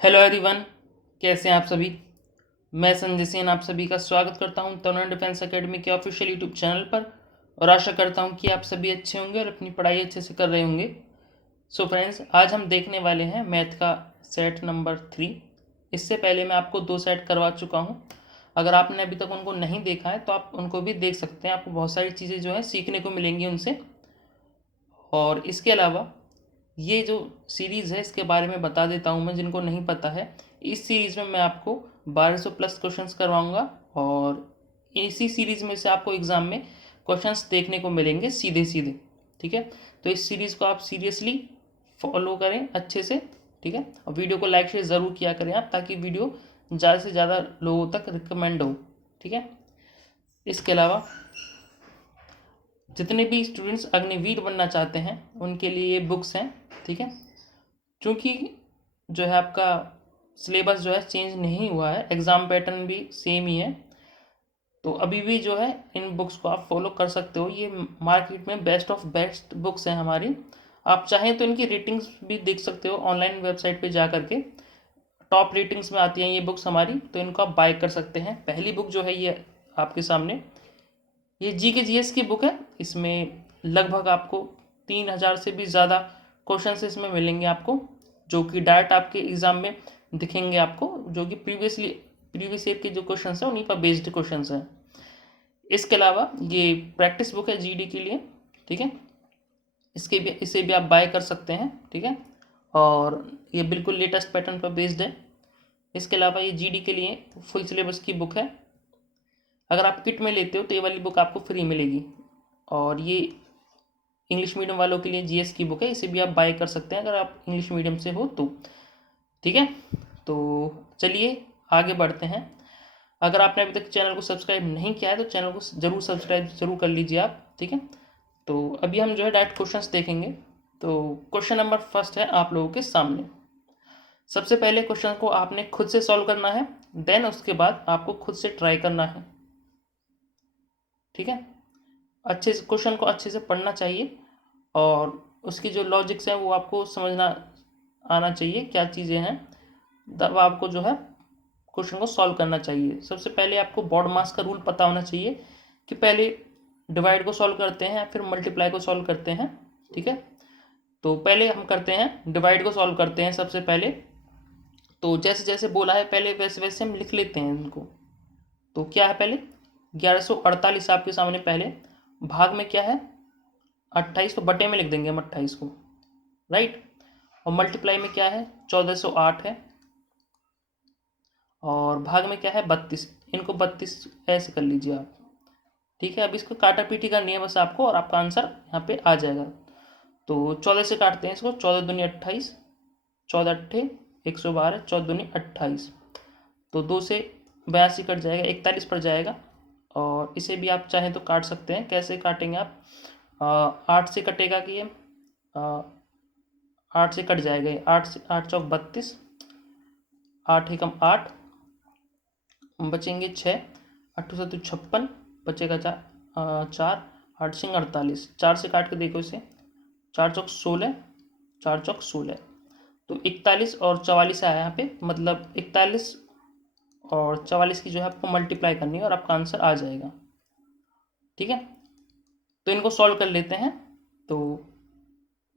Hello everyone, कैसे हैं आप सभी। मैं संजय सेन आप सभी का स्वागत करता हूं तरुण डिफेंस एकेडमी के ऑफिशियल यूट्यूब चैनल पर और आशा करता हूं कि आप सभी अच्छे होंगे और अपनी पढ़ाई अच्छे से कर रहे होंगे। सो फ्रेंड्स, आज हम देखने वाले हैं मैथ का सेट नंबर 3। इससे पहले मैं आपको 2 सेट करवा चुका हूं। अगर आपने अभी तक उनको नहीं देखा है तो आप उनको भी देख सकते हैं। आपको बहुत सारी चीज़ें जो है सीखने को मिलेंगी उनसे। और इसके अलावा ये जो सीरीज़ है इसके बारे में बता देता हूँ मैं जिनको नहीं पता है। इस सीरीज़ में मैं आपको 1200 प्लस क्वेश्चंस करवाऊँगा और इसी सीरीज़ में से आपको एग्ज़ाम में क्वेश्चंस देखने को मिलेंगे सीधे सीधे। ठीक है, तो इस सीरीज़ को आप सीरियसली फॉलो करें अच्छे से। ठीक है, और वीडियो को लाइक शेयर ज़रूर किया करें आप, ताकि वीडियो ज़्यादा से ज़्यादा लोगों तक रिकमेंड हो। ठीक है, इसके अलावा जितने भी स्टूडेंट्स अग्निवीर बनना चाहते हैं उनके लिए ये बुक्स हैं। ठीक है, क्योंकि जो है आपका सिलेबस जो है चेंज नहीं हुआ है, एग्ज़ाम पैटर्न भी सेम ही है, तो अभी भी जो है इन बुक्स को आप फॉलो कर सकते हो। ये मार्केट में बेस्ट ऑफ बेस्ट बुक्स हैं हमारी। आप चाहें तो इनकी रेटिंग्स भी देख सकते हो ऑनलाइन वेबसाइट पे जा करके। टॉप रेटिंग्स में आती हैं ये बुक्स हमारी, तो इनको आप बाय कर सकते हैं। पहली बुक जो है ये आपके सामने, ये जी के जीएस की बुक है। इसमें लगभग आपको 3000 से भी ज़्यादा क्वेश्चन इसमें मिलेंगे आपको, जो कि डायरेक्ट आपके एग्ज़ाम में दिखेंगे आपको, जो कि प्रीवियस ईयर के जो क्वेश्चन हैं उन्हीं पर बेस्ड क्वेश्चन हैं। इसके अलावा ये प्रैक्टिस बुक है जीडी के लिए। ठीक है, इसे भी आप बाय कर सकते हैं। ठीक है, और ये बिल्कुल लेटेस्ट पैटर्न पर बेस्ड है। इसके अलावा ये जीडी के लिए फुल सिलेबस की बुक है। अगर आप किट में लेते हो तो ये वाली बुक आपको फ्री मिलेगी। और ये इंग्लिश मीडियम वालों के लिए जीएस की बुक है, इसे भी आप बाय कर सकते हैं अगर आप इंग्लिश मीडियम से हो तो। ठीक है, तो चलिए आगे बढ़ते हैं। अगर आपने अभी तक चैनल को सब्सक्राइब नहीं किया है तो चैनल को ज़रूर सब्सक्राइब ज़रूर कर लीजिए आप। ठीक है, तो अभी हम जो है डायरेक्ट क्वेश्चंस देखेंगे। तो क्वेश्चन नंबर फर्स्ट है आप लोगों के सामने। सबसे पहले क्वेश्चन को आपने खुद से सॉल्व करना है, देन उसके बाद आपको खुद से ट्राई करना है। ठीक है, अच्छे से क्वेश्चन को अच्छे से पढ़ना चाहिए और उसकी जो लॉजिक्स हैं वो आपको समझना आना चाहिए, क्या चीज़ें हैं, तब आपको जो है क्वेश्चन को सॉल्व करना चाहिए। सबसे पहले आपको बॉड मास का रूल पता होना चाहिए कि पहले डिवाइड को सॉल्व करते हैं या फिर मल्टीप्लाई को सॉल्व करते हैं। ठीक है, तो पहले हम करते हैं डिवाइड को सॉल्व करते हैं सबसे पहले। तो जैसे जैसे बोला है पहले वैसे वैसे हम लिख लेते हैं इनको। तो क्या है, पहले 1148 आपके सामने, पहले भाग में क्या है 28, तो बटे में लिख देंगे हम 28 को, राइट। और मल्टीप्लाई में क्या है 1408 है, और भाग में क्या है 32। इनको 32 ऐसे कर लीजिए आप। ठीक है, अब इसको काटा पीटी करनी है बस आपको और आपका आंसर यहाँ पे आ जाएगा। तो 14 से काटते हैं इसको, 14 दूनी 28, 14 अट्ठे 112, 14 दूनी 28, तो 2 से 82 कट जाएगा, 41 पड़ जाएगा। और इसे भी आप चाहें तो काट सकते हैं। कैसे काटेंगे आप, 8 से कटेगा कि ये 8 से कट जाएगा, 8 से 8 चौक 32, 8 एकम 8, बचेंगे 6, 8 सत्तू 56, बचेगा 4, 8 सिंग 48, 4 से काट के देखो इसे, 4 चौक 16, 4 चौक 16, तो 41 और 44 आया यहाँ पे, मतलब 41 और 44 की जो है आपको मल्टीप्लाई करनी है और आपका आंसर आ जाएगा। ठीक है, तो इनको सॉल्व कर लेते हैं। तो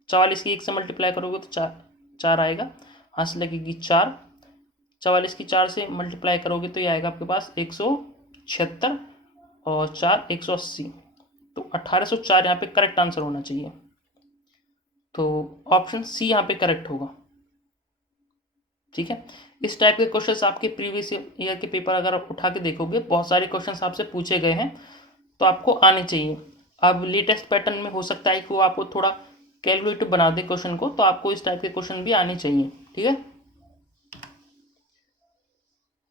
44 की 1 से मल्टीप्लाई करोगे तो 4 आएगा, यहाँ से लगेगी 4, 44 की 4 से मल्टीप्लाई करोगे तो ये आएगा आपके पास 176, और 4 180, तो 1804 यहाँ पे करेक्ट आंसर होना चाहिए। तो ऑप्शन सी यहाँ पे करेक्ट होगा। ठीक है, इस टाइप के क्वेश्चंस आपके प्रीवियस ईयर के पेपर अगर आप उठा के देखोगे, बहुत सारे क्वेश्चंस आपसे पूछे गए हैं, तो आपको आने चाहिए। अब लेटेस्ट पैटर्न में हो सकता है कि वो आपको थोड़ा कैलकुलेटिव बना दे क्वेश्चन को, तो आपको इस टाइप के क्वेश्चन भी आने चाहिए। ठीक है,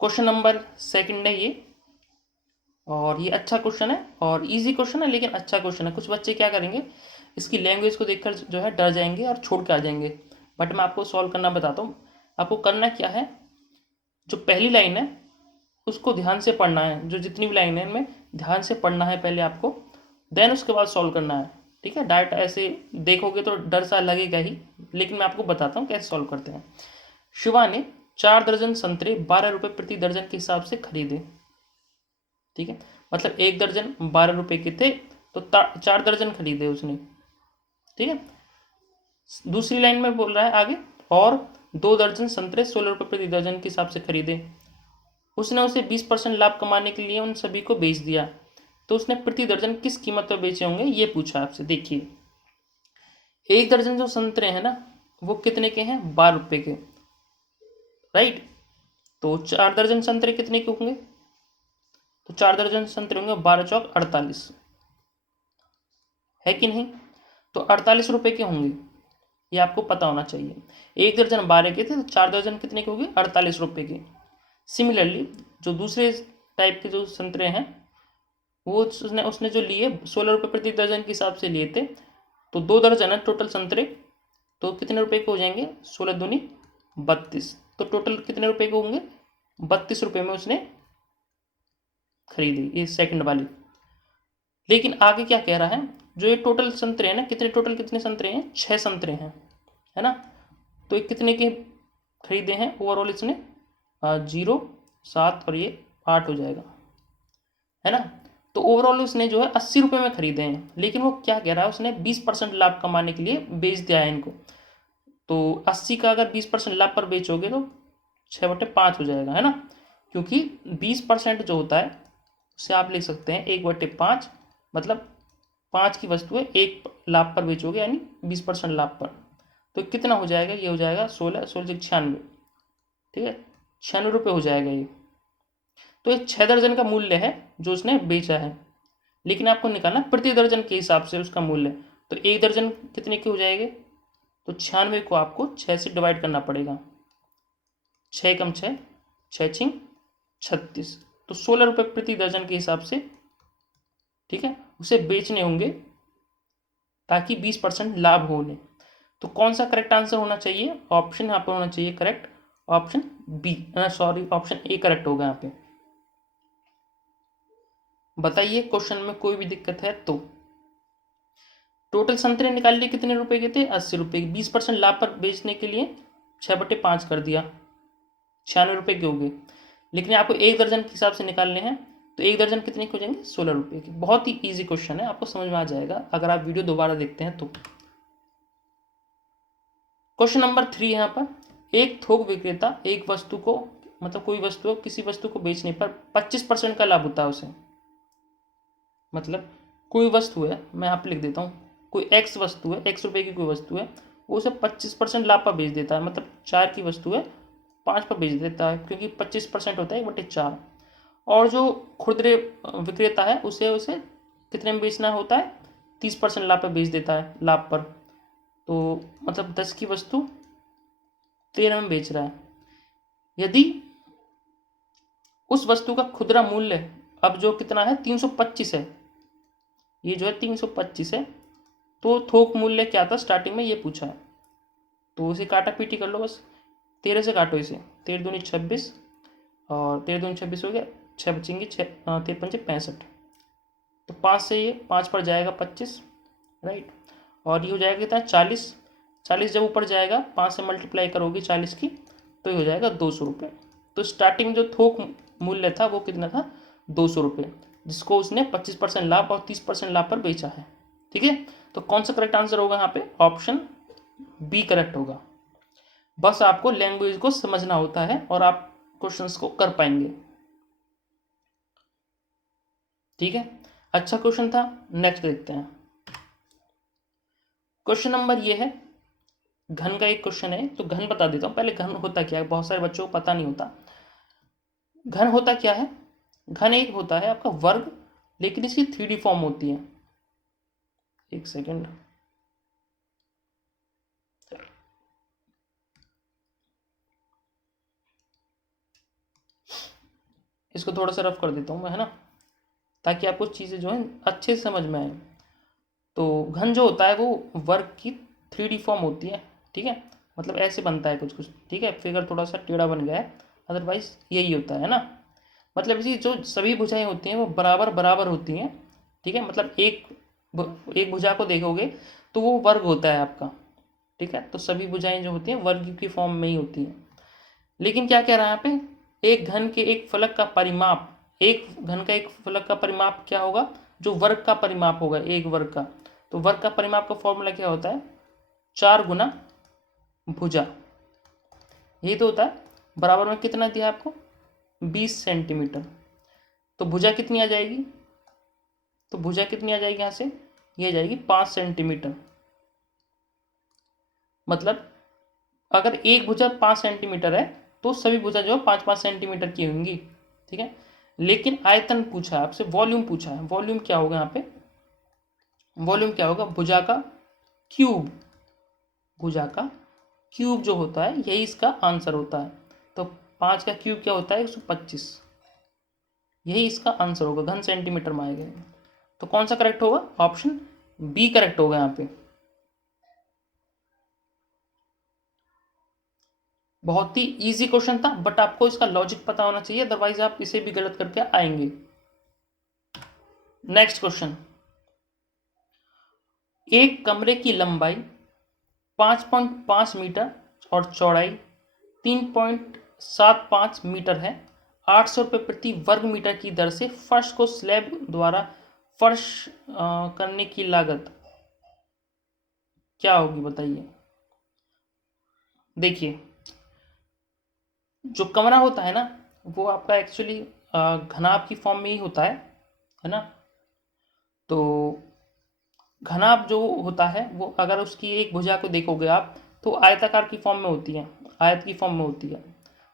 क्वेश्चन नंबर सेकंड है ये, और ये अच्छा क्वेश्चन है और इजी क्वेश्चन है, लेकिन अच्छा क्वेश्चन है। कुछ बच्चे क्या करेंगे, इसकी लैंग्वेज को देखकर जो है डर जाएंगे और छोड़ के आ जाएंगे, बट मैं आपको सॉल्व करना बताता हूँ। आपको करना क्या है, जो पहली लाइन है उसको ध्यान से पढ़ना है, जो जितनी भी लाइन है इनमें ध्यान से पढ़ना है पहले आपको, देन उसके बाद सॉल्व करना है। ठीक है, डायरेक्ट ऐसे देखोगे तो डर सा लगेगा ही, लेकिन मैं आपको बताता हूँ कैसे सॉल्व करते हैं। शिवा ने 4 दर्जन संतरे 12 रुपये प्रति दर्जन के हिसाब से खरीदे। ठीक है, मतलब 1 दर्जन 12 रुपये के थे तो 4 दर्जन खरीदे उसने। ठीक है, दूसरी लाइन में बोल रहा है आगे, और 2 दर्जन संतरे 16 रुपये प्रति दर्जन के हिसाब से खरीदे। उसने उसे 20% लाभ कमाने के लिए उन सभी को बेच दिया, तो उसने प्रति दर्जन किस कीमत पर बेचे होंगे ये पूछा आपसे। देखिए, 1 दर्जन जो संतरे हैं ना वो कितने के हैं, 12 रुपये के, राइट। तो 4 दर्जन संतरे कितने के होंगे, तो 4 दर्जन संतरे होंगे 12 चौक 48, है कि नहीं। तो 48 रुपये के होंगे, ये आपको पता होना चाहिए। 1 दर्जन 12 के थे तो 4 दर्जन कितने के होंगे, 48 रुपये के। सिमिलरली जो दूसरे टाइप के जो संतरे हैं वो उसने जो लिए 16 रुपये प्रति दर्जन के हिसाब से लिए थे, तो 2 दर्जन है टोटल संतरे, तो कितने रुपए के हो जाएंगे, 16 दूनी 32, तो टोटल कितने रुपए के होंगे, 32 रुपये में उसने खरीदी ये सेकंड वाली। लेकिन आगे क्या कह रहा है, जो ये टोटल संतरे हैं ना, कितने संतरे हैं, 6 संतरे हैं, है ना। तो ये कितने के खरीदे हैं ओवरऑल इसने, 0 7 और ये 8 हो जाएगा, है ना। तो ओवरऑल उसने जो है 80 रुपये में खरीदे हैं, लेकिन वो क्या कह रहा है, उसने 20% लाभ कमाने के लिए बेच दिया है इनको। तो 80 का अगर 20% लाभ पर बेचोगे तो 6/5 हो जाएगा, है ना, क्योंकि 20% जो होता है उसे आप लिख सकते हैं 1/5, मतलब 5 की वस्तु है 1 लाभ पर बेचोगे यानी 20% लाभ पर, तो कितना हो जाएगा, ये हो जाएगा 16 96, ठीक है, 96 रुपये हो जाएगा ये। तो ये 6 दर्जन का मूल्य है जो उसने बेचा है, लेकिन आपको निकालना प्रति दर्जन के हिसाब से उसका मूल्य। तो 1 दर्जन कितने के हो जाएंगे, तो 96 को आपको 6 से डिवाइड करना पड़ेगा, 6 कम 6, 6 छिंग 36, तो 16 रुपये प्रति दर्जन के हिसाब से, ठीक है, उसे बेचने होंगे ताकि 20% लाभ हो उन्हें। तो कौन सा करेक्ट आंसर होना चाहिए, ऑप्शन यहाँ पर होना चाहिए correct, option B, sorry option A correct होगा यहाँ पे। बताइए क्वेश्चन में कोई भी दिक्कत है तो। टोटल संतरे निकाल लिए कितने रुपए के थे, 80 रुपये, 20% लाभ पर बेचने के लिए 6/5 कर दिया, 96 रुपये के हो गए। लेकिन आपको 1 दर्जन के हिसाब से निकालने हैं, तो 1 दर्जन कितने के हो जाएंगे, 16 रुपये के। बहुत ही ईजी क्वेश्चन है, आपको समझ में आ जाएगा अगर आप वीडियो दोबारा देखते हैं तो। क्वेश्चन नंबर 3 यहाँ पर, एक थोक विक्रेता एक वस्तु को, मतलब कोई वस्तु, किसी वस्तु को बेचने पर 25% का लाभ होता है उसे। मतलब कोई वस्तु है, मैं यहाँ पे लिख देता हूँ, कोई एक्स वस्तु है, एक्स रुपये की कोई वस्तु है, वो उसे 25% लाभ पर बेच देता है, मतलब 4 की वस्तु है 5 पर बेच देता है, क्योंकि 25% होता है 1/4। और जो खुदरे विक्रेता है उसे कितने में बेचना होता है, 30% लाभ पर बेच देता है, लाभ पर। तो मतलब 10 की वस्तु 13 में बेच रहा है। यदि उस वस्तु का खुदरा मूल्य अब जो कितना है 325 है, ये जो है 325 है, तो थोक मूल्य क्या था स्टार्टिंग में ये पूछा है, तो उसे काटा पीटी कर लो बस, 13 से काटो इसे, 13 दूनी 26 और 13 दूनी 26 हो गया, 6 बचेंगे, 13 पंचे 65, तो 5 से ये 5 पर जाएगा 25, राइट, और ये हो जाएगा कितना 40, 40 जब ऊपर जाएगा 5 से मल्टीप्लाई करोगे 40 की, तो ये हो जाएगा 200 रुपये। तो स्टार्टिंग जो थोक मूल्य था वो कितना था, 200 रुपये, जिसको उसने 25% लाभ और 30% लाभ पर बेचा है। ठीक है, तो कौन सा करेक्ट आंसर होगा यहाँ पे, ऑप्शन बी करेक्ट होगा। बस आपको लैंग्वेज को समझना होता है और आप क्वेश्चंस को कर पाएंगे। ठीक है, अच्छा क्वेश्चन था। नेक्स्ट देखते हैं, क्वेश्चन नंबर ये है, घन का एक क्वेश्चन है, तो घन बता देता हूँ पहले। घन होता क्या है, बहुत सारे बच्चों को पता नहीं होता। घन होता क्या है, घन एक होता है आपका वर्ग, लेकिन इसकी 3D फॉर्म होती है। एक सेकेंड, इसको थोड़ा सा रफ कर देता हूँ मैं, है ना, ताकि आपको चीज़ें जो है अच्छे से समझ में आए। तो घन जो होता है वो वर्ग की 3D फॉर्म होती है। ठीक है, मतलब ऐसे बनता है कुछ कुछ, ठीक है, फिगर थोड़ा सा टेढ़ा बन गया है, अदरवाइज यही होता है ना। मतलब इसी जो सभी भुजाएं होती हैं वो बराबर बराबर होती हैं। ठीक है, मतलब एक भुजा को देखोगे तो वो वर्ग होता है आपका। ठीक है, तो सभी भुजाएं जो होती हैं वर्ग की फॉर्म में ही होती हैं। लेकिन क्या कह रहा है यहाँ पे, एक घन के एक फलक का परिमाप, एक घन का एक फलक का परिमाप क्या होगा, जो वर्ग का परिमाप होगा, एक वर्ग का। तो वर्ग का परिमाप का फॉर्मूला क्या होता है, 4 गुना भुजा, यही तो होता है। बराबर में कितना दिया आपको, 20 सेंटीमीटर। तो भुजा कितनी आ जाएगी, तो भुजा कितनी आ जाएगी यहाँ से, ये आ जाएगी 5 सेंटीमीटर। मतलब अगर एक भुजा 5 सेंटीमीटर है तो सभी भुजा जो है 5-5 सेंटीमीटर की होंगी, ठीक है। लेकिन आयतन पूछा है आपसे, वॉल्यूम पूछा है, वॉल्यूम क्या होगा यहाँ पे, वॉल्यूम क्या होगा, भुजा का क्यूब, भुजा का क्यूब जो होता है यही इसका आंसर होता है। तो 5 का क्यूब क्या होता है, 125, यही इसका आंसर होगा, घन सेंटीमीटर में आएगा। तो कौन सा करेक्ट होगा, ऑप्शन बी करेक्ट होगा यहाँ पे। बहुत ही इजी क्वेश्चन था, बट आपको इसका लॉजिक पता होना चाहिए, अदरवाइज आप इसे भी गलत करके आएंगे। नेक्स्ट क्वेश्चन, एक कमरे की लंबाई 5.5 मीटर और चौड़ाई 3.75 मीटर है। 800 रुपये प्रति वर्ग मीटर की दर से फर्श को स्लैब द्वारा फर्श करने की लागत क्या होगी, बताइए। देखिए, जो कमरा होता है ना, वो आपका एक्चुअली घनाभ की फॉर्म में ही होता है ना। तो घनाभ जो होता है वो, अगर उसकी एक भुजा को देखोगे आप तो आयताकार की फॉर्म में होती है, आयत की फॉर्म में होती है।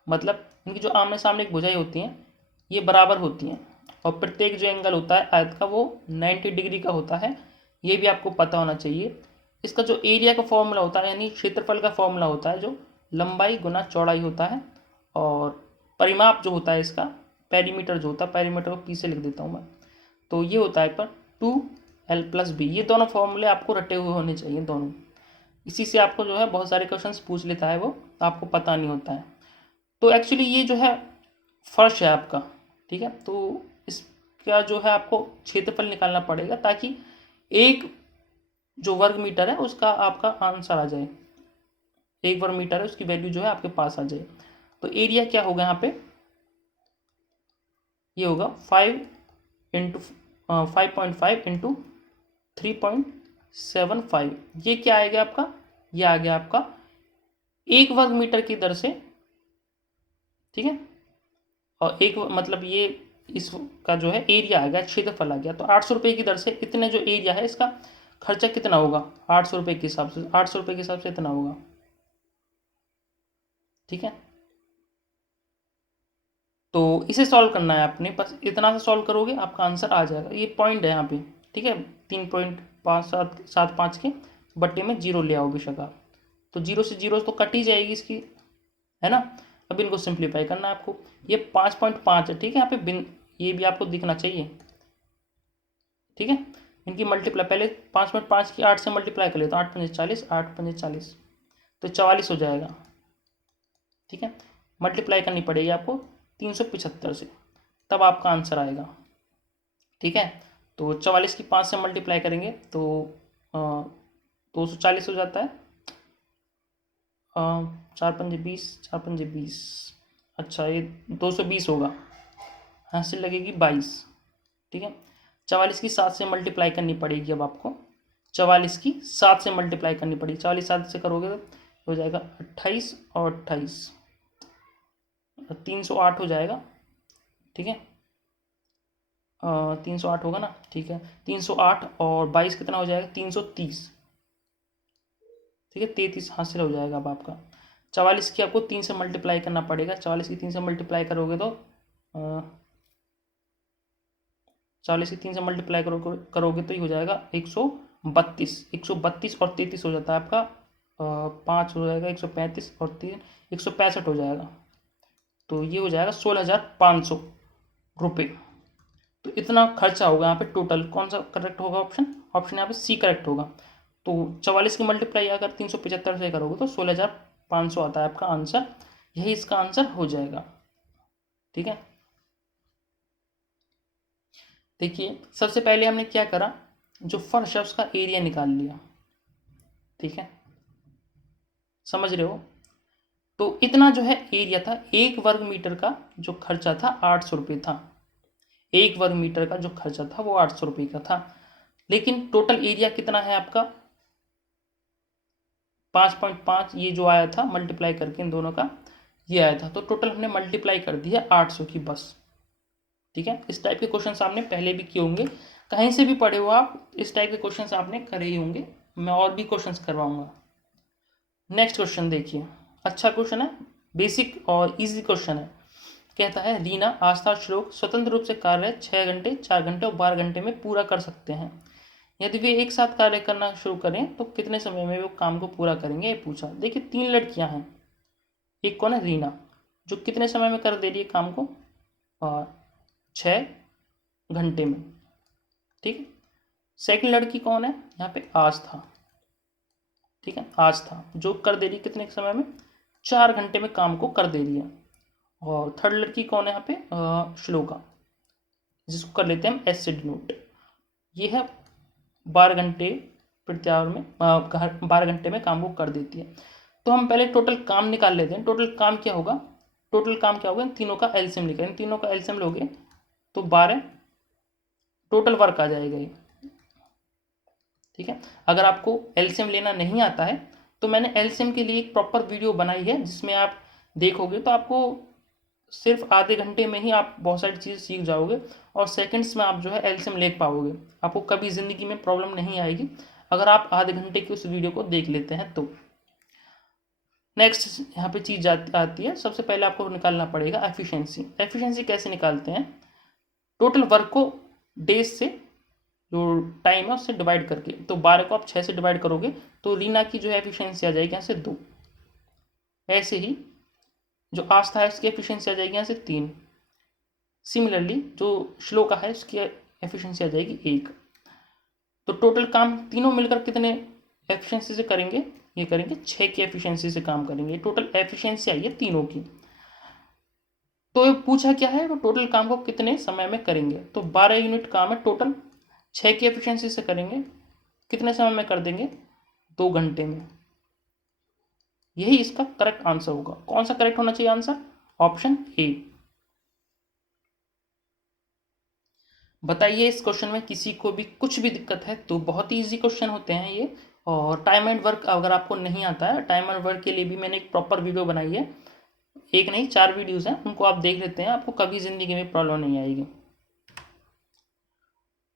मतलब इनकी जो आमने सामने एक भुजाएं होती हैं ये बराबर होती हैं, और प्रत्येक जो एंगल होता है आयत का वो 90 डिग्री का होता है, ये भी आपको पता होना चाहिए। इसका जो एरिया का फॉर्मूला होता है, यानी क्षेत्रफल का फॉर्मूला होता है, जो लंबाई गुना चौड़ाई होता है, और परिमाप जो होता है इसका, पेरीमीटर जो होता है, पेरीमीटर को पी से लिख देता हूँ मैं, तो ये होता है पर 2l+b। ये दोनों फॉर्मूले आपको रटे हुए होने चाहिए दोनों, इसी से आपको जो है बहुत सारे क्वेश्चंस पूछ लेता है वो, आपको पता नहीं होता है। तो एक्चुअली ये जो है फर्श है आपका, ठीक है। तो इसका जो है आपको क्षेत्रफल निकालना पड़ेगा, ताकि एक जो वर्ग मीटर है उसका आपका आंसर आ जाए, एक वर्ग मीटर है उसकी वैल्यू जो है आपके पास आ जाए। तो एरिया क्या होगा यहाँ पे, ये होगा 5.5 ये क्या आएगा आपका, ये आ गया आपका एक वर्ग मीटर की दर से, ठीक है। और एक मतलब ये इसका जो है एरिया आ गया, क्षेत्रफल आ गया। तो 800 रुपये की दर से इतने जो एरिया है इसका खर्चा कितना होगा, 800 रुपये के हिसाब से, 800 रुपये के हिसाब से इतना होगा, ठीक है। तो इसे सॉल्व करना है आपने, बस इतना से सॉल्व करोगे आपका आंसर आ जाएगा। ये पॉइंट है यहाँ पे, ठीक है, 3.5775 के बट्टे में जीरो ले आओ बेशक आप, तो जीरो से जीरो तो कट ही जाएगी इसकी, है ना। अब इनको सिंप्लीफाई करना है आपको। ये 5.5 है, ठीक है, यहाँ पे बिन, ये भी आपको दिखना चाहिए, ठीक है। इनकी मल्टीप्लाई पहले 5.5 की 8 से मल्टीप्लाई कर लेता हूँ, 8 पंजे 40, 8 पंजे 40, तो 44 हो जाएगा, ठीक है। मल्टीप्लाई करनी पड़ेगी आपको 375 से, तब आपका आंसर आएगा, ठीक है। तो 44 की 5 से मल्टीप्लाई करेंगे तो 240 हो जाता है, 4 पंजे 20, 4 पंजे 20, अच्छा ये 220 होगा, यहाँ से लगेगी 22, ठीक है। 44 की 7 से मल्टीप्लाई करनी पड़ेगी अब आपको, 44 की 7 से मल्टीप्लाई करनी पड़ेगी, 44 7 से करोगे तो हो जाएगा 28 और 28, 308 हो जाएगा, ठीक है। 308 होगा ना, ठीक है। 308 और 22 कितना हो जाएगा, 330, ठीक है। 33 हासिल हो जाएगा अब आपका। 44 की आपको 3 से मल्टीप्लाई करना पड़ेगा, 44 की 3 से मल्टीप्लाई करोगे तो 40 की 3 से मल्टीप्लाई करोगे तो ये हो जाएगा 132, 132 और 33 हो जाता है आपका 5 हो जाएगा, 135 और 3 165 हो जाएगा। तो ये हो जाएगा 16,500 रुपये। तो इतना खर्चा होगा यहाँ पे टोटल। कौन सा करेक्ट होगा ऑप्शन, ऑप्शन यहाँ पे सी करेक्ट होगा। तो 44 की मल्टीप्लाई अगर 375 से करोगे तो 16,500 आता है आपका आंसर, यही इसका आंसर हो जाएगा, ठीक है। देखिए सबसे पहले हमने क्या करा, जो फर्श है उसका एरिया निकाल लिया, ठीक है, समझ रहे हो। तो इतना जो है एरिया था, 1 वर्ग मीटर का जो खर्चा था 800 रुपये था। 1 वर्ग मीटर का जो खर्चा था वो 800 रुपये का था। लेकिन टोटल एरिया कितना है आपका 5.5, ये जो आया था मल्टीप्लाई करके इन दोनों का ये आया था। तो टोटल हमने मल्टीप्लाई कर दिया 800 की बस। ठीक है, इस टाइप के क्वेश्चन आपने पहले भी किए होंगे, कहीं से भी पढ़े हो आप, इस टाइप के क्वेश्चन आपने करे ही होंगे। मैं और भी क्वेश्चन करवाऊंगा। नेक्स्ट क्वेश्चन देखिए, अच्छा क्वेश्चन है, बेसिक और इजी क्वेश्चन है। कहता है रीना, आस्था, श्लोक स्वतंत्र रूप से कार्य 6 घंटे, 4 घंटे और 12 घंटे में पूरा कर सकते हैं। यदि वे एक साथ कार्य करना शुरू करें तो कितने समय में वो काम को पूरा करेंगे, ये पूछा। देखिए 3 लड़कियां हैं, एक कौन है रीना, जो कितने समय में कर दे रही है काम को, और 6 घंटे में। ठीक है, सेकंड लड़की कौन है यहाँ पे, आस्था। ठीक है, आस्था जो कर दे रही है कितने समय में, 4 घंटे में काम को कर दे रही है। और थर्ड लड़की कौन है यहाँ पे, श्लोका, जिसको कर लेते हैं हम एस से डिनोट। ये है 12 घंटे प्रति आवर में, 12 घंटे में काम को कर देती है। तो हम पहले टोटल काम निकाल लेते हैं। टोटल काम क्या होगा, टोटल काम क्या होगा, इन तीनों का एलसीएम निकालें, इन तीनों का एलसीएम लोगे तो 12 टोटल वर्क आ जाएगा ये। ठीक है, अगर आपको एलसीएम लेना नहीं आता है तो मैंने एलसीएम के लिए एक प्रॉपर वीडियो बनाई है, जिसमें आप देखोगे तो आपको सिर्फ आधे घंटे में ही आप बहुत सारी चीज़ सीख जाओगे और सेकंड्स में आप जो है एलसीएम ले पाओगे। आपको कभी ज़िंदगी में प्रॉब्लम नहीं आएगी अगर आप आधे घंटे की उस वीडियो को देख लेते हैं तो। नेक्स्ट यहाँ पे चीज़ आती है, सबसे पहले आपको निकालना पड़ेगा एफिशिएंसी। एफिशिएंसी कैसे निकालते हैं, टोटल वर्क को डेज से जो टाइम है उससे डिवाइड करके। तो 12 को आप 6 से डिवाइड करोगे तो रीना की जो है एफिशिएंसी आ जाएगी यहाँ से 2। ऐसे ही जो आस्था है इसकी एफिशिएंसी आ जाएगी यहाँ से 3। सिमिलरली जो श्लोका है उसकी एफिशिएंसी आ जाएगी 1। तो टोटल काम तीनों मिलकर कितने एफिशिएंसी से करेंगे, ये करेंगे 6 की एफिशिएंसी से काम करेंगे। टोटल एफिशिएंसी आई है तीनों की। तो ये पूछा क्या है, वो टोटल काम को कितने समय में करेंगे। तो 12 यूनिट काम है टोटल, 6 की एफिशिएंसी से करेंगे, कितने समय में कर देंगे, 2 घंटे में। यही इसका करेक्ट आंसर होगा। कौन सा करेक्ट होना चाहिए आंसर, ऑप्शन ए। बताइए इस क्वेश्चन में किसी को भी कुछ भी दिक्कत है तो बहुत ही इजी क्वेश्चन होते हैं ये। और टाइम एंड वर्क अगर आपको नहीं आता है, टाइम एंड वर्क के लिए भी मैंने एक प्रॉपर वीडियो बनाई है, एक नहीं 4 वीडियोस हैं, उनको आप देख लेते हैं, आपको कभी जिंदगी में प्रॉब्लम नहीं आएगी।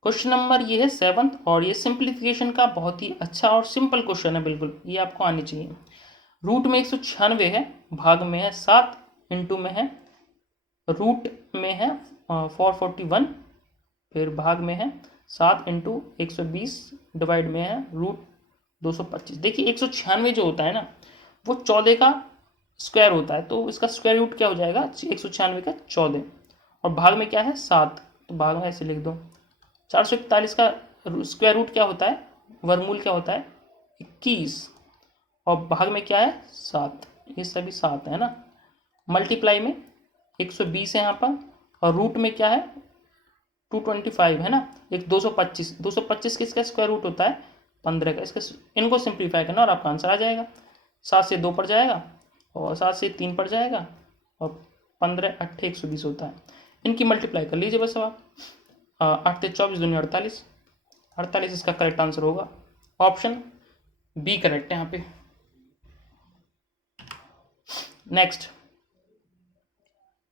क्वेश्चन नंबर ये है 7th और ये सिंप्लीफिकेशन का बहुत ही अच्छा और सिंपल क्वेश्चन है, बिल्कुल ये आपको आनी चाहिए। रूट में 196 है, भाग में है 7, इंटू में है, रूट में है 441, फिर भाग में है 7 इंटू 120, डिवाइड में है रूट 225। देखिए 196 जो होता है ना वो 14 का स्क्वायर होता है, तो इसका स्क्वायर रूट क्या हो जाएगा 196 का 14, और भाग में क्या है 7, तो भाग में ऐसे लिख दो। 441 का स्क्वायर रूट क्या होता है, वर्गमूल क्या होता है 21, और भाग में क्या है 7, ये सभी 7 है ना। मल्टीप्लाई में 120 है यहाँ पर, और रूट में क्या है 225 है ना, एक 225, 225 किसका स्क्वायर रूट होता है 15 का। इसका इनको सिंप्लीफाई करना और आपका आंसर आ जाएगा। 7 से 2 पर जाएगा और 7 से 3 पर जाएगा, और 15 8 120 होता है। इनकी मल्टीप्लाई कर लीजिए बस अब आप। 8 से 24 दूनी 48, 48 इसका करेक्ट आंसर होगा। ऑप्शन बी करेक्ट है यहाँ पे। नेक्स्ट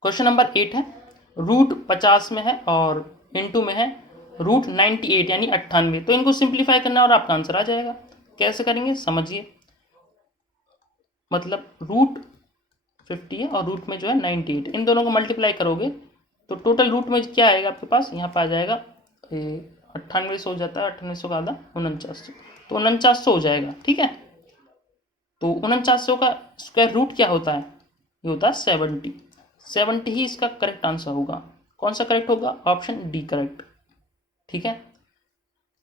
क्वेश्चन नंबर 8 है, रूट 50 में है और इंटू में है रूट 98 यानी 98। तो इनको सिंप्लीफाई करना और आपका आंसर आ जाएगा। कैसे करेंगे समझिए, मतलब रूट 50 है और रूट में जो है 98, इन दोनों को मल्टीप्लाई करोगे तो टोटल रूट में क्या आएगा आपके पास, यहाँ पर आ जाएगा 98 हो जाता है, 98 का आधा 49, तो 49 हो जाएगा। ठीक है, तो 49 का स्क्वायर रूट क्या होता है, ये होता है 70। 70 ही इसका करेक्ट आंसर होगा। कौन सा करेक्ट होगा, ऑप्शन डी करेक्ट। ठीक है,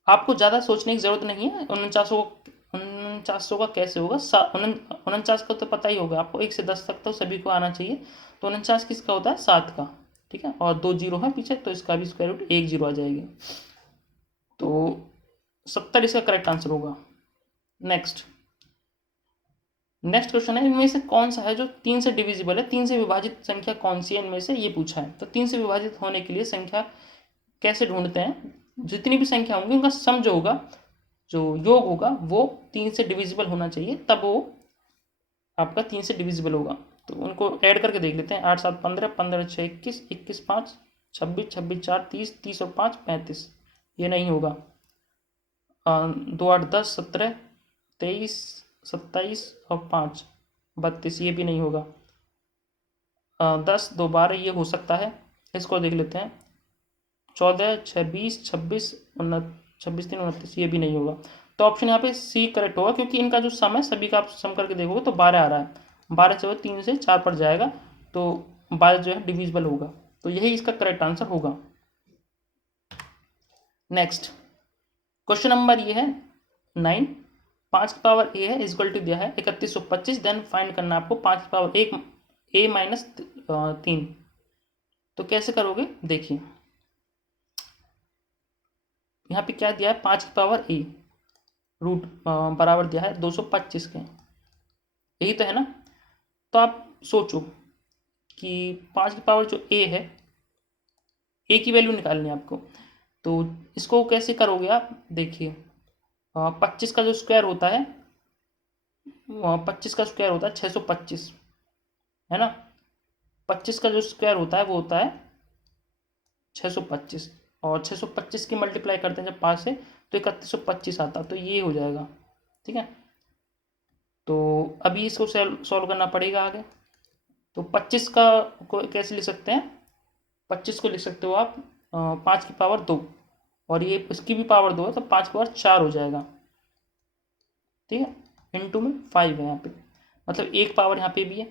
आपको ज़्यादा सोचने की ज़रूरत नहीं है। 49 का कैसे होगा, 49 का तो पता ही होगा आपको, 1 से 10 तक तो सभी को आना चाहिए। तो 49 किसका होता है 7 का। ठीक है, और 2 जीरो है पीछे, तो इसका भी स्क्वायर रूट 1 जीरो आ जाएगी। तो 70 इसका करेक्ट आंसर होगा। नेक्स्ट नेक्स्ट क्वेश्चन है, इनमें से कौन सा है जो 3 से डिविजिबल है, 3 से विभाजित संख्या कौन सी है इनमें से, ये पूछा है। तो 3 से विभाजित होने के लिए संख्या कैसे ढूंढते हैं, जितनी भी संख्या होंगी उनका सम जो होगा, जो योग होगा वो 3 से डिविजिबल होना चाहिए, तब वो आपका 3 से डिविजिबल होगा। तो उनको ऐड करके देख लेते हैं। 8 7 15, 15 6 21, 21 5 26, 26 4 30, 30 और 5 35, ये नहीं होगा। 2 8 10 17, 23 27 और 5 32, ये भी नहीं होगा। 10 2 12, ये हो सकता है, इसको देख लेते हैं। 14 6 20 26 26 3 29, ये भी नहीं होगा। तो ऑप्शन यहाँ पे सी करेक्ट होगा, क्योंकि इनका जो सम है सभी का आप सम करके देखोगे तो 12 आ रहा है। 12 से वो 3 से 4 पर जाएगा, तो 12 जो है डिविजिबल होगा। तो यही इसका करेक्ट आंसर होगा। नेक्स्ट क्वेश्चन नंबर ये है 9। 5 की पावर ए है इक्वल टू दिया है 3125, देन फाइंड करना आपको 5 की पावर 1 ए माइनस 3। तो कैसे करोगे, देखिए यहाँ पे क्या दिया है, 5 की पावर ए रूट बराबर दिया है 225 के, यही तो है ना। तो आप सोचो कि 5 की पावर जो ए है, ए की वैल्यू निकालनी है आपको। तो इसको कैसे करोगे आप, देखिए 25 का जो स्क्वायर होता है, 25 का स्क्वायर होता है 625, है ना। 25 का जो स्क्वायर होता है वो होता है 625, और 625 की मल्टीप्लाई करते हैं जब 5 से, तो 3125 आता, तो ये हो जाएगा। ठीक है, तो अभी इसको सॉल्व करना पड़ेगा आगे। तो 25 का को कैसे लिख सकते हैं, 25 को लिख सकते हो आप 5 की पावर 2, और ये इसकी भी पावर 2 है, तो 5 की पावर 4 हो जाएगा। ठीक है, इनटू में 5 है यहाँ पे, मतलब एक पावर यहाँ पे भी है,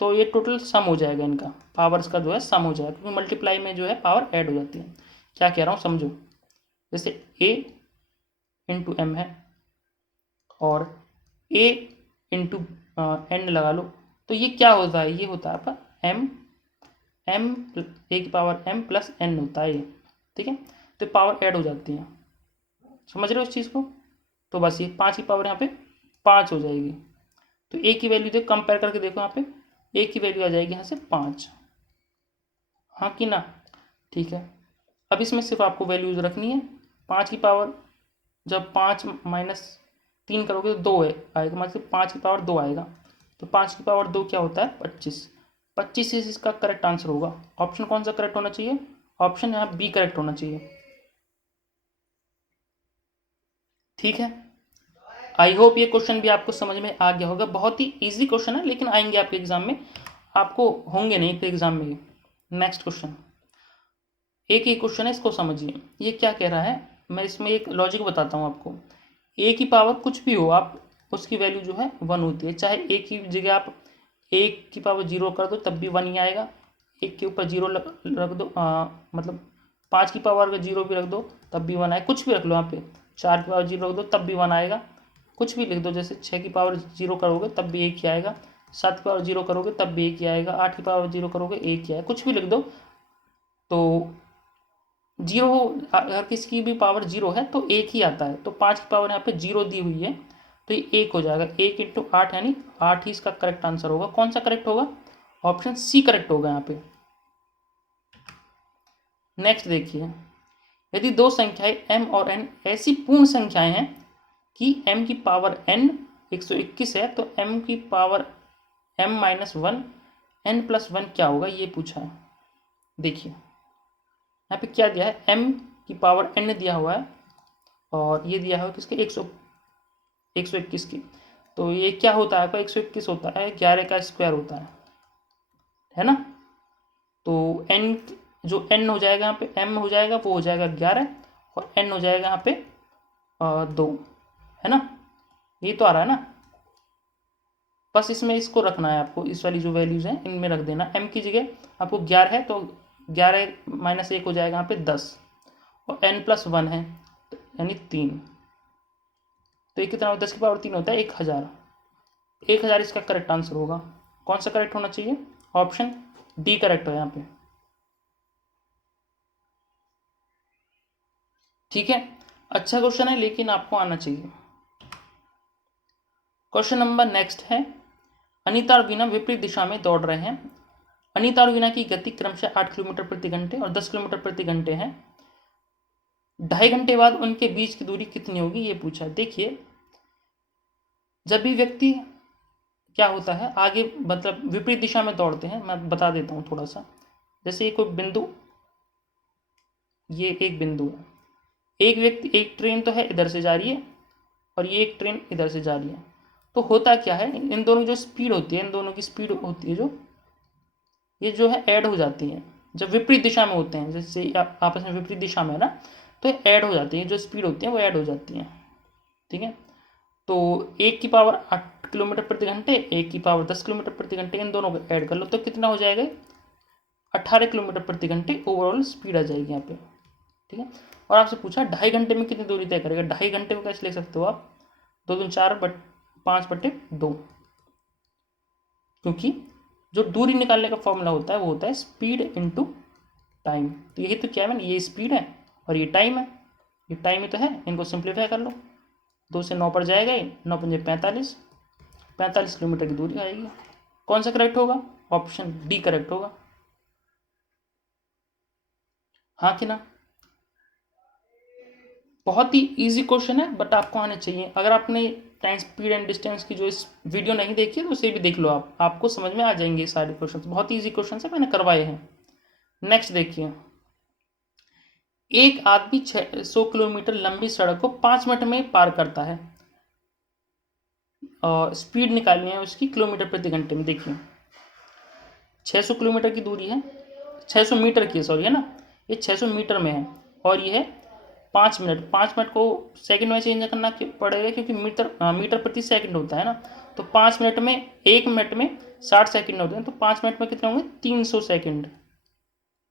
तो ये टोटल सम हो जाएगा, इनका पावर्स का जो है सम हो जाएगा, क्योंकि मल्टीप्लाई में जो है पावर ऐड हो जाती है। क्या कह रहा हूँ समझो, जैसे a इंटू एम है और a इंटू एन लगा लो, तो ये क्या होता है, ये होता है आपका m m a की पावर m प्लस n होता है ये। ठीक है, तो पावर ऐड हो जाती है, समझ रहे हो इस चीज़ को। तो बस ये 5 की पावर यहाँ पे 5 हो जाएगी, तो a की वैल्यू देखो, कंपेयर करके देखो, यहाँ पे a की वैल्यू आ जाएगी यहाँ से 5, हाँ कि ना। ठीक है, अब इसमें सिर्फ आपको वैल्यूज रखनी है। 5 की पावर जब 5 माइनस 3 करोगे तो 2 आएगा, मतलब 5 की पावर 2 आएगा। तो 5 की पावर 2 क्या होता है, 25। 25 इस इसका करेक्ट आंसर होगा। ऑप्शन कौन सा करेक्ट होना चाहिए, ऑप्शन यहाँ बी करेक्ट होना चाहिए। ठीक है, आई होप ये क्वेश्चन भी आपको समझ में आ गया होगा। बहुत ही इजी क्वेश्चन है, लेकिन आएंगे आपके एग्जाम में, आपको होंगे नहीं फिर एग्जाम में। नेक्स्ट क्वेश्चन, एक ही क्वेश्चन है, इसको समझिए। ये क्या कह रहा है, मैं इसमें एक लॉजिक बताता हूँ आपको। ए की पावर कुछ भी हो आप, उसकी वैल्यू जो है 1 होती है। चाहे ए की जगह आप एक की पावर 0 कर दो तब भी 1 ही आएगा, एक के ऊपर 0 रख दो, मतलब 5 की पावर अगर 0 भी रख दो तब भी 1 आए, कुछ भी रख लो यहाँ पे, 4 की पावर 0 रख दो तब भी 1 आएगा, कुछ भी लिख दो। जैसे 6 की पावर 0 करोगे तब भी 1 ही आएगा, 7 की पावर 0 करोगे तब भी 1 ही आएगा, 8 की पावर 0 करोगे 1 ही आएगा, कुछ भी लिख दो। तो 0 अगर किसी की भी पावर 0 है तो 1 ही आता है। तो 5 की पावर यहाँ पे 0 दी हुई है, तो ये 1 हो जाएगा। 1 इंटू 8 यानी 8 ही इसका करेक्ट आंसर होगा। कौन सा करेक्ट होगा, ऑप्शन सी करेक्ट होगा यहाँ पे। नेक्स्ट देखिए, यदि दो संख्याएं m और n ऐसी पूर्ण संख्याएं हैं कि m की पावर n 121 है, तो m की power m minus 1 n plus 1 क्या होगा, ये पूछा है। देखिए यहाँ पे क्या दिया है, m की पावर n दिया हुआ है, और ये दिया हुआ है किसके 121 की। तो ये क्या होता है आपका, 121 होता है 11 का स्क्वायर होता है ना। तो n जो n हो जाएगा यहाँ पे, m हो जाएगा वो हो जाएगा 11, और n हो जाएगा यहाँ पे 2, है ना। ये तो आ रहा है ना। बस इसमें इसको रखना है आपको, इस वाली जो वैल्यूज हैं इनमें रख देना। m की जगह आपको 11 है तो 11 माइनस 1 हो जाएगा यहाँ पे 10, और n प्लस 1 है यानी 3, तो ये कितना 10 की पावर 3 होता है 1000। 1000 इसका करेक्ट आंसर होगा। कौन सा करेक्ट होना चाहिए, ऑप्शन डी करेक्ट है यहाँ पे। ठीक है, अच्छा क्वेश्चन है लेकिन आपको आना चाहिए। क्वेश्चन नंबर नेक्स्ट है, अनीता और वीना विपरीत दिशा में दौड़ रहे हैं। अनीता और वीना की गति क्रमशः 8 किलोमीटर प्रति घंटे और 10 किलोमीटर प्रति घंटे है। 2.5 घंटे बाद उनके बीच की दूरी कितनी होगी, ये पूछा। देखिए, जब भी व्यक्ति क्या होता है, आगे मतलब विपरीत दिशा में दौड़ते हैं, मैं बता देता हूँ थोड़ा सा। जैसे कोई बिंदु, ये एक बिंदु है, एक व्यक्ति, एक ट्रेन तो है इधर से जा रही है और ये एक ट्रेन इधर से जा रही है। तो होता क्या है, इन दोनों जो स्पीड होती है, इन दोनों की स्पीड होती है जो, ये जो है ऐड हो जाती है जब विपरीत दिशा में होते हैं। जैसे आपस में विपरीत दिशा में है ना, तो ऐड हो जाती है, जो स्पीड होती है वो ऐड हो जाती है। ठीक है, तो 1 की पावर 8 किलोमीटर प्रति घंटे, 1 की पावर 10 किलोमीटर प्रति घंटे, इन दोनों को ऐड कर लो तो कितना हो जाएगा, 18 किलोमीटर प्रति घंटे ओवरऑल स्पीड आ जाएगी यहाँ पे। ठीक है, और आपसे पूछा 2.5 घंटे में कितनी दूरी तय करेगा। 2.5 घंटे को कैसे ले सकते हो आप, 2 दूनी 4 5/2, क्योंकि जो दूरी निकालने का फॉर्मूला होता है वो होता है स्पीड इनटू टाइम। तो यही तो क्या है, ये स्पीड है और ये टाइम है, ये टाइम ही तो है, इनको सिंप्लीफाई कर लो, 2 से 9 पर जाएगा, ये 9 पंजे 45, 45 किलोमीटर की दूरी आएगी। कौन सा करेक्ट होगा, ऑप्शन डी करेक्ट होगा। हाँ कि ना, बहुत ही इजी क्वेश्चन है, बट आपको आने चाहिए। अगर आपने टाइम, स्पीड एंड डिस्टेंस की जो इस वीडियो नहीं देखी है तो उसे भी देख लो, आपको समझ में आ जाएंगे सारे क्वेश्चन। बहुत ही इजी क्वेश्चन है, मैंने करवाए हैं। नेक्स्ट देखिए, एक आदमी 600 किलोमीटर लंबी सड़क को 5 मिनट में पार करता है और स्पीड निकालनी है उसकी किलोमीटर प्रति घंटे में। देखिए, 600 किलोमीटर की दूरी है, 600 मीटर की, सॉरी है ना, ये 600 मीटर में है और ये है 5 मिनट। 5 मिनट को सेकंड में चेंज करना पड़ेगा क्योंकि मीटर प्रति सेकंड होता है ना। तो 5 मिनट में, 1 मिनट में 60 सेकंड होते हैं, तो 5 मिनट में कितने होंगे, 300 सेकंड।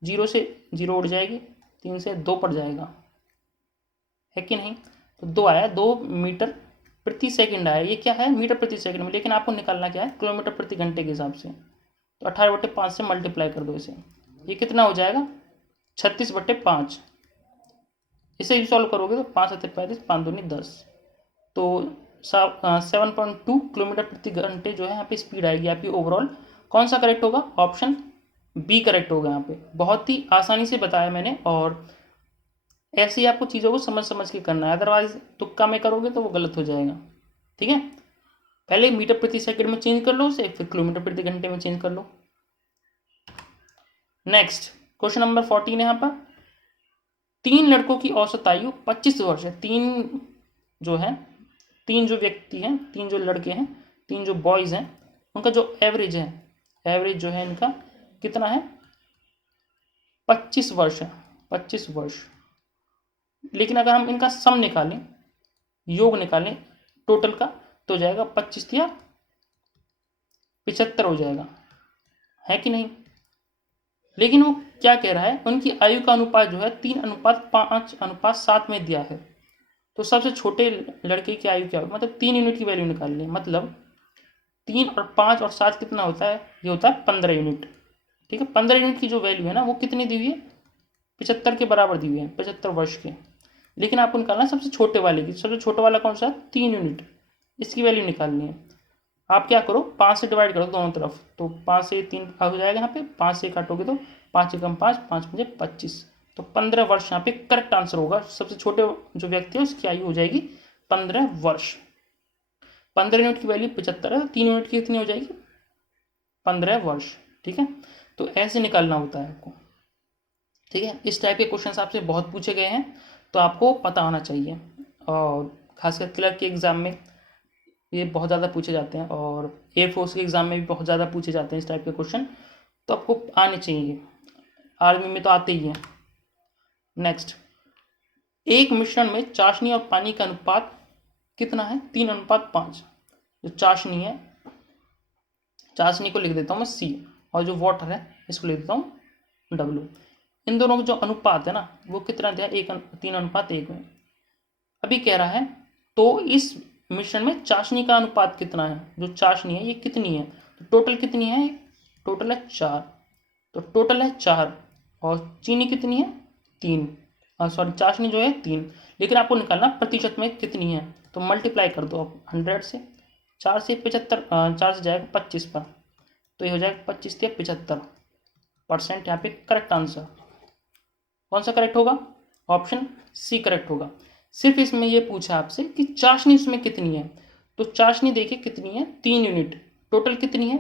0 से 0 उड़ जाएगी, 3 से 2 पड़ जाएगा, है कि नहीं। तो 2 आया, 2 मीटर प्रति सेकंड आया। ये क्या है, मीटर प्रति सेकंड में, लेकिन आपको निकालना क्या है, किलोमीटर प्रति घंटे के हिसाब से। तो 18/5 से मल्टीप्लाई कर दो इसे, ये कितना हो जाएगा, 36/5। इसे भी सॉल्व करोगे तो 5 7 35, 5 दूनी 10, तो 7.2 किलोमीटर प्रति घंटे जो है यहाँ पे स्पीड आएगी आपकी ओवरऑल। कौन सा करेक्ट होगा, ऑप्शन बी करेक्ट होगा। यहाँ पे बहुत ही आसानी से बताया मैंने, और ऐसे ही आपको चीज़ों को समझ समझ के करना है, अदरवाइज तुक्का में करोगे तो वो गलत हो जाएगा। ठीक है, पहले मीटर प्रति सेकंड में चेंज कर लो उसे, फिर किलोमीटर प्रति घंटे में चेंज कर लो। नेक्स्ट क्वेश्चन नंबर 14 है यहाँ पर, 3 लड़कों की औसत आयु 25 वर्ष है। 3 जो व्यक्ति हैं, 3 जो लड़के हैं, 3 जो बॉयज़ हैं, उनका जो एवरेज है, एवरेज जो है इनका कितना है, 25 वर्ष है, 25 वर्ष। लेकिन अगर हम इनका सम निकालें, योग निकालें टोटल का, तो जाएगा 25 या 75 हो जाएगा, है कि नहीं। लेकिन वो क्या कह रहा है, उनकी आयु का अनुपात जो है 3:5:7 में दिया है। तो सबसे छोटे लड़के की आयु क्या होगी, मतलब 3 यूनिट की वैल्यू निकाल लें, मतलब 3 और 5 और 7 कितना होता है, ये होता है 15 यूनिट। ठीक है, 15 यूनिट की जो वैल्यू है ना, वो कितनी दी हुई है, 75 के बराबर दी हुई है, 75 वर्ष के। लेकिन आपको निकालना है सबसे छोटे वाले की, सबसे छोटा वाला कौन सा है, 3 यूनिट, इसकी वैल्यू निकालनी है। आप क्या करो, 5 से डिवाइड करो दोनों तरफ, तो 5 से 3 हो जाएगा यहाँ पे, 5 से काटोगे तो 5 एकम 5, 5 मुझे 25, तो 15 वर्ष यहाँ पे करेक्ट आंसर होगा। सबसे छोटे जो व्यक्ति है उसकी आयु हो जाएगी 15 वर्ष। 15 यूनिट की वैल्यू 75 है, 3 यूनिट की कितनी हो जाएगी, 15 वर्ष। ठीक है, तो ऐसे निकालना होता है आपको। ठीक है, इस टाइप के क्वेश्चन आपसे बहुत पूछे गए हैं, तो आपको पता होना चाहिए, और खासकर क्लर्क के एग्ज़ाम में ये बहुत ज़्यादा पूछे जाते हैं, और एयरफोर्स के एग्ज़ाम में भी बहुत ज़्यादा पूछे जाते हैं इस टाइप के क्वेश्चन, तो आपको आने चाहिए, आर्मी में तो आते ही हैं। नेक्स्ट, एक मिश्रण में चाशनी और पानी का अनुपात कितना है, 3:5। जो चाशनी है, चाशनी को लिख देता हूँ मैं C, और जो वाटर है इसको लिख देता हूँ W। इन दोनों का जो अनुपात है ना, वो कितना दिया, 3:1 में। अभी कह रहा है, तो इस मिश्रण में चाशनी का अनुपात कितना है, जो चाशनी है ये कितनी है, तो टोटल कितनी है, टोटल है 4, तो टोटल है 4, और चीनी कितनी है 3, सॉरी चाशनी जो है 3, लेकिन आपको निकालना प्रतिशत में कितनी है, तो मल्टीप्लाई कर दो आप 100 से। 4 से 75, 4 से जाएगा 25 पर, तो ये हो जाएगा 25 या 75%। यहाँ पे करेक्ट आंसर कौन सा करेक्ट होगा? ऑप्शन सी करेक्ट होगा। सिर्फ इसमें ये पूछा आपसे कि चाशनी उसमें कितनी है, तो चाशनी देखिए कितनी है, 3 यूनिट। टोटल कितनी है?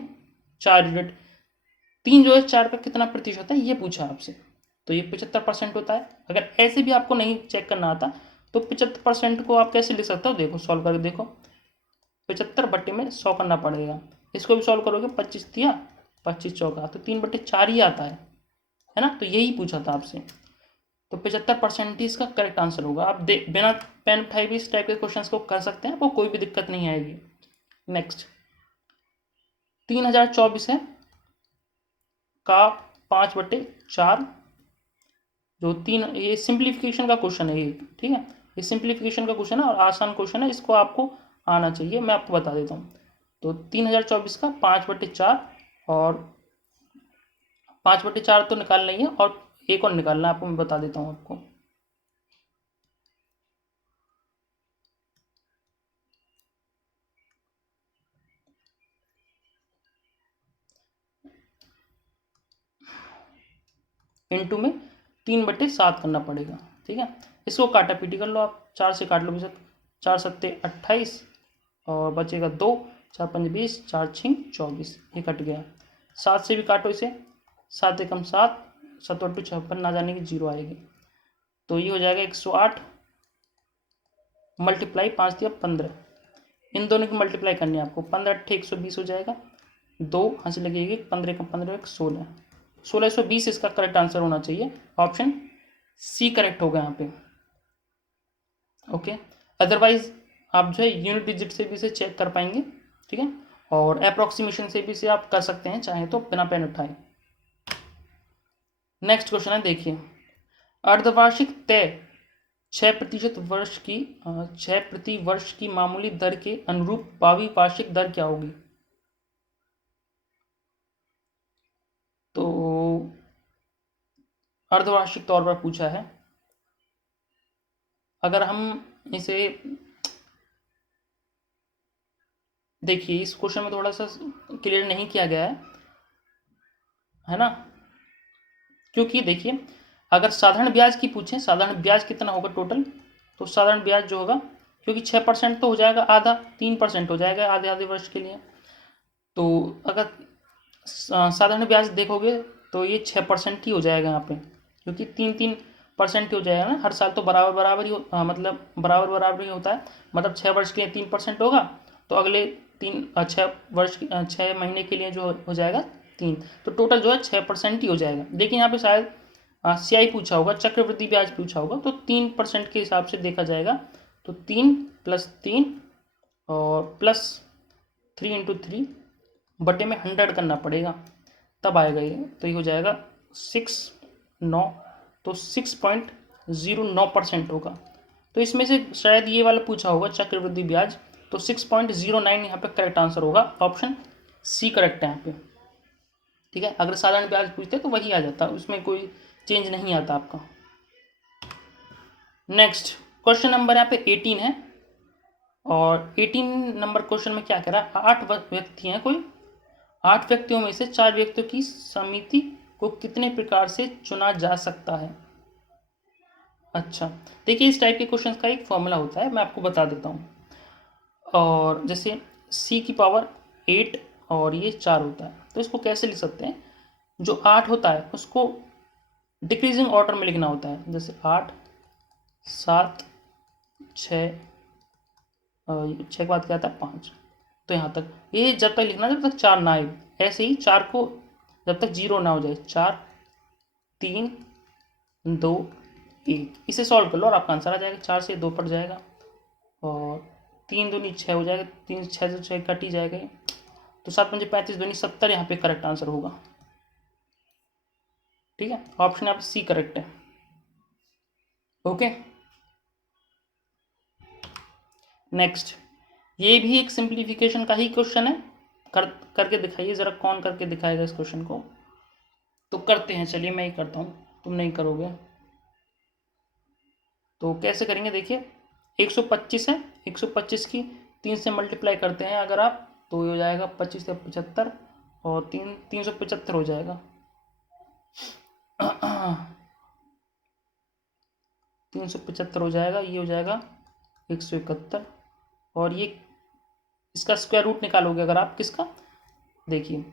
4 यूनिट। 3 जो है 4 का कितना प्रतिशत है ये पूछा आपसे, तो ये 75% होता है। अगर ऐसे भी आपको नहीं चेक करना आता तो 75% को आप कैसे लिख सकते हो? देखो सॉल्व करके देखो, 75/100 करना पड़ेगा। इसको भी सॉल्व करोगे, 25 दिया 25 चौका, तो 3/4 ही आता है ना। तो यही पूछा था आपसे, तो 75% ही इसका करेक्ट आंसर होगा। आप बिना पेन उठाए भी इस टाइप के क्वेश्चंस को कर सकते हैं, आपको कोई भी दिक्कत नहीं आएगी। नेक्स्ट 3024 है का 5/4, जो 3, ये सिंप्लीफिकेशन का क्वेश्चन है ये, ठीक है। ये सिंप्लीफिकेशन का क्वेश्चन है और आसान क्वेश्चन है, इसको आपको आना चाहिए, मैं आपको बता देता हूँ। तो 3024 का 5/4, और 5/4 तो निकालना ही है, और एक और निकालना है आपको, मैं बता देता हूँ आपको। इंटू में 3/7 करना पड़ेगा, ठीक है। इसको काटा पीटी कर लो आप, 4 से काट लो बेशक, 4 सत्ते 28 और बचेगा 2, 4 पंज 20, 4 6 24, ये कट गया। 7 से भी काटो इसे, 7 एकम 7, 7 अट्ठू 56, ना जाने की 0 आएगी, तो ये हो जाएगा 108 मल्टीप्लाई 5 दिया 15। इन दोनों की मल्टीप्लाई करनी है आपको, 15 अट्ठे 120 हो जाएगा, 2 हंसी लगेगी, 15 का 15 16, 1620 इसका करेक्ट आंसर होना चाहिए। ऑप्शन सी करेक्ट होगा यहाँ पे, ओके। अदरवाइज आप जो है यूनिट डिजिट से भी इसे चेक कर पाएंगे, ठीक है, और अप्रोक्सीमेशन से भी इसे आप कर सकते हैं चाहे तो, बिना पेन उठाए। नेक्स्ट क्वेश्चन है, देखिए, अर्धवार्षिक तय 6% वर्ष की 6 प्रति वर्ष की मामूली दर के अनुरूप भावी वार्षिक दर क्या होगी? तो अर्धवार्षिक तौर पर पूछा है। अगर हम इसे देखिए, इस क्वेश्चन में थोड़ा सा क्लियर नहीं किया गया है ना, क्योंकि देखिए अगर साधारण ब्याज की पूछें, साधारण ब्याज कितना होगा टोटल, तो साधारण ब्याज जो होगा, क्योंकि 6% तो हो जाएगा आधा, 3% हो जाएगा आधे आधे वर्ष के लिए, तो अगर साधारण ब्याज देखोगे तो ये 6% ही हो जाएगा यहाँ पे, क्योंकि 3% ही हो जाएगा ना, हर साल तो बराबर बराबर ही मतलब बराबर बराबर ही होता है, मतलब 6 वर्ष के लिए 3% होगा, तो अगले 6 महीने के लिए जो हो जाएगा 3, तो टोटल जो है 6% ही हो जाएगा। लेकिन यहाँ पे शायद CI पूछा होगा, चक्रवृद्धि ब्याज पूछा होगा, तो 3% के हिसाब से देखा जाएगा, तो 3 + 3 और प्लस 3 × 3 बटे में 100 करना पड़ेगा, तब आएगा ये, तो ये हो जाएगा 6.9, तो 6.09% होगा। तो इसमें से शायद ये वाला पूछा होगा चक्रवृद्धि ब्याज, तो 6.09 यहाँ पे करेक्ट आंसर होगा, ऑप्शन सी करेक्ट है यहाँ पे, ठीक है। अगर साधारण ब्याज पूछते तो वही आ जाता, उसमें कोई चेंज नहीं आता आपका। नेक्स्ट क्वेश्चन नंबर यहाँ पे 18 है, और 18 नंबर क्वेश्चन में क्या कह रहा है, 8 व्यक्ति हैं कोई, 8 व्यक्तियों में से 4 व्यक्तियों की समिति को कितने प्रकार से चुना जा सकता है? अच्छा, देखिए इस टाइप के क्वेश्चंस का एक फॉर्मूला होता है, मैं आपको बता देता हूँ। और जैसे c⁻8 और ये 4 होता है, तो इसको कैसे लिख सकते हैं, जो 8 होता है उसको डिक्रीजिंग ऑर्डर में लिखना होता है, जैसे 8 7 6 के बाद क्या आता है 5, तो यहाँ तक ये जब तक लिखना जब तक 4 ना आए, ऐसे ही 4 को जब तक 0 ना हो जाए, 4 3 2 1, इसे सॉल्व कर लो और आपका आंसर आ जाएगा। 4 से 2 कट जाएगा और 3 दूनी 6 हो जाएगा, 3 6 से 6 कट ही जाएगा, तो 7 पंजे 35 दूनी 70 यहाँ पे करेक्ट आंसर होगा, ठीक है। ऑप्शन यहाँ पे सी करेक्ट है, ओके। नेक्स्ट, ये भी एक सिंप्लीफिकेशन का ही क्वेश्चन है, करके दिखाइए ज़रा, कौन करके दिखाएगा इस क्वेश्चन को? तो करते हैं, चलिए मैं ही करता हूँ, तुम नहीं करोगे, तो कैसे करेंगे, देखिए 125 है, 125 की 3 से मल्टीप्लाई करते हैं अगर आप, तो ये हो जाएगा 25 से 75 और 375 हो जाएगा। 375 हो जाएगा, ये हो जाएगा 171। और ये इसका स्क्वायर रूट निकालोगे अगर आप, किसका, देखिए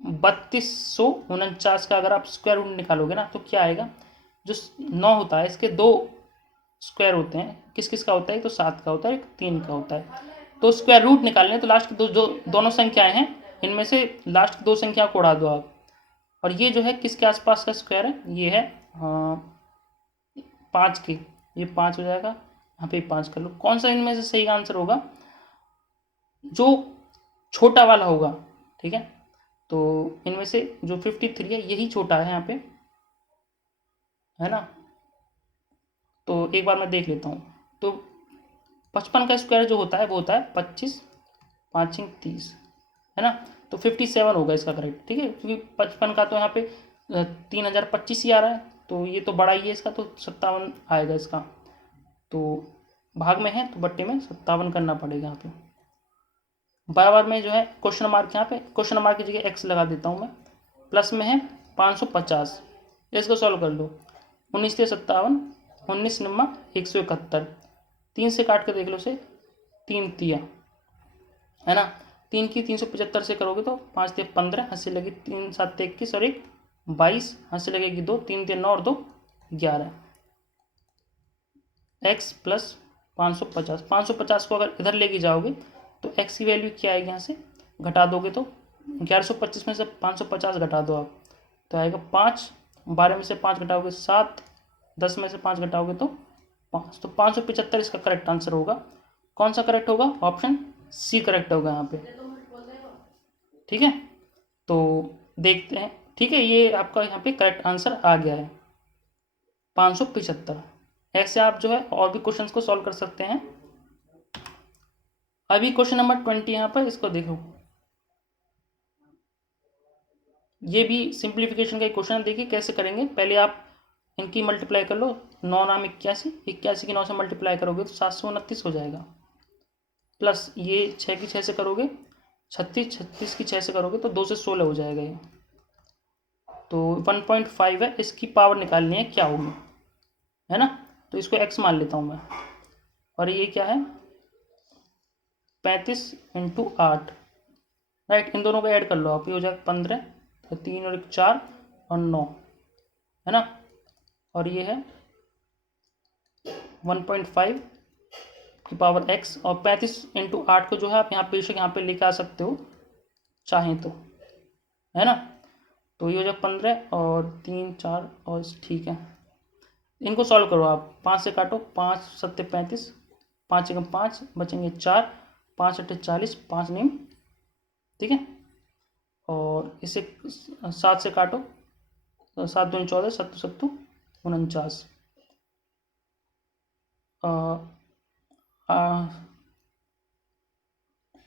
3249 का अगर आप स्क्वायर रूट निकालोगे ना, तो क्या आएगा, जो 9 होता है इसके 2 स्क्वायर होते हैं, किस किस का होता है, तो 7 का होता है, एक 3 का होता है। तो स्क्वायर रूट निकालने, तो लास्ट की दोनों संख्याएं हैं, इनमें से लास्ट की 2 संख्या को उड़ा दो आप। और ये जो है किसके आसपास का स्क्वायर है, ये है 5 के, ये 5 हो जाएगा, यहाँ पे 5 कर लो। कौन सा इनमें से सही आंसर होगा, जो छोटा वाला होगा, ठीक है। तो इनमें से जो 53 है यही छोटा है यहाँ पे, है ना। तो एक बार मैं देख लेता हूँ। तो 55 का स्क्वायर जो होता है वो होता है 25, 5 × 30, है ना। तो 57 होगा इसका करेक्ट, ठीक है, क्योंकि 55 का तो यहाँ पे 3025 ही आ रहा है, तो ये तो बड़ा ही है इसका, तो 57 आएगा इसका। तो भाग में है तो बट्टे में 57 करना पड़ेगा यहाँ पे। बराबर में जो है क्वेश्चन मार्क, यहाँ पे क्वेश्चन मार्क की जगह एक्स लगा देता हूँ मैं। प्लस में है 550, इसको सॉल्व कर लो। 19 से 57, 19 नम्मा 171, 3 से काट कर देख लो से 3 तिया, है ना। 3 की 375 से करोगे तो 5 ते 15, हंसी लगी 3 7 21 और 1 22, हंसी लगेगी 2, 3 ते 9 और 2 11। x प्लस 550 को अगर इधर लेके जाओगे तो x की वैल्यू क्या आएगी, यहाँ से घटा दोगे तो 1125 में से 550 घटा दो आप, तो आएगा 5, 12 में से 5 घटाओगे 7, 10 में से 5 घटाओगे तो 5, तो 575 इसका करेक्ट आंसर होगा। कौन सा करेक्ट होगा, ऑप्शन सी करेक्ट होगा यहाँ पे, ठीक है। तो देखते हैं, ठीक है, ये आपका यहाँ पे करेक्ट आंसर आ गया है 575। ऐसे आप जो है और भी क्वेश्चंस को सॉल्व कर सकते हैं। अभी क्वेश्चन नंबर 20 यहाँ पर, इसको देखो, ये भी सिंप्लीफिकेशन का एक क्वेश्चन है। देखिए कैसे करेंगे, पहले आप इनकी मल्टीप्लाई कर लो। 9 नाम 81, 81 की 9 से मल्टीप्लाई करोगे तो 729 हो जाएगा। प्लस ये 6 की 6 से करोगे 36, 36 की 6 से करोगे तो 2 से 16 हो जाएगा ये। तो 1.5 है, इसकी पावर निकालनी है क्या होगी, है ना। तो इसको x मान लेता हूँ मैं। और ये क्या है, 35 × 8, राइट। इन दोनों को ऐड कर लो आप, ये हो जाएगा 15, तो 3 और 1 4 और 9, है ना। और ये है 1.5 की पावर x, और 35 × 8 को जो है आप यहाँ बेशक यहाँ पे लेके आ सकते हो चाहें तो, है ना। तो ये हो जाएगा 15 और 3 4 और ठीक है। इनको सॉल्व करो आप, 5 से काटो, 5 7 35, 5 × 5 बचेंगे 4, 5 8 40, 5 9, ठीक है। और इसे 7 से काटो, 7 2 14, 7 7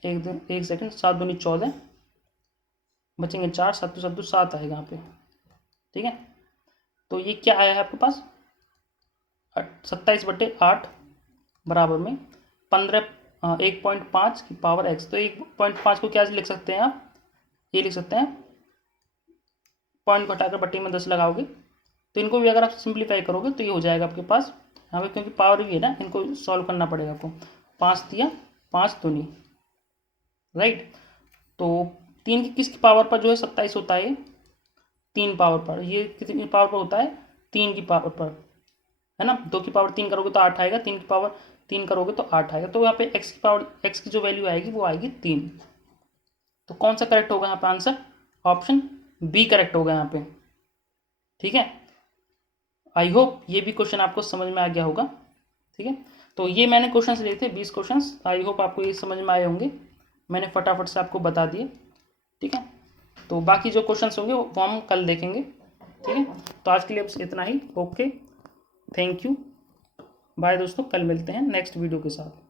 49, एक सेकंड, 7 2 14, बचेंगे 4, 7 7 7 आएगा यहाँ पे, ठीक है। तो ये क्या आया है आपके पास, 27/8 बराबर में 15, 1.5 की पावर x। तो 1.5 को क्या लिख सकते हैं आप, ये लिख सकते हैं, पॉइंट को हटाकर बट्टी में 10 लगाओगे तो इनको भी अगर आप सिंप्लीफाई करोगे तो ये हो जाएगा आपके पास यहाँ पे, क्योंकि पावर भी है ना, इनको सॉल्व करना पड़ेगा आपको। 5 दिया 5 दूनी, राइट। तो 3 की किसकी पावर पर जो है 27 होता है, 3 पावर पर। ये कितनी पावर पर होता है, 3 की पावर पर, है ना। 2 की पावर 3 करोगे तो 8 आएगा, 3 की पावर 3 करोगे तो 8 आएगा। तो यहाँ पे x की पावर, x की जो वैल्यू आएगी वो आएगी 3। तो कौन सा करेक्ट होगा यहाँ पे आंसर, ऑप्शन बी करेक्ट होगा यहाँ पे, ठीक है। आई होप ये भी क्वेश्चन आपको समझ में आ गया होगा, ठीक है। तो ये मैंने क्वेश्चंस लिए थे 20 क्वेश्चंस, आई होप आपको ये समझ में आए होंगे, मैंने फटाफट से आपको बता दिए, ठीक है। तो बाकी जो क्वेश्चंस होंगे वो हम कल देखेंगे, ठीक है। तो आज के लिए बस इतना ही, ओके, थैंक यू, बाय दोस्तों, कल मिलते हैं नेक्स्ट वीडियो के साथ।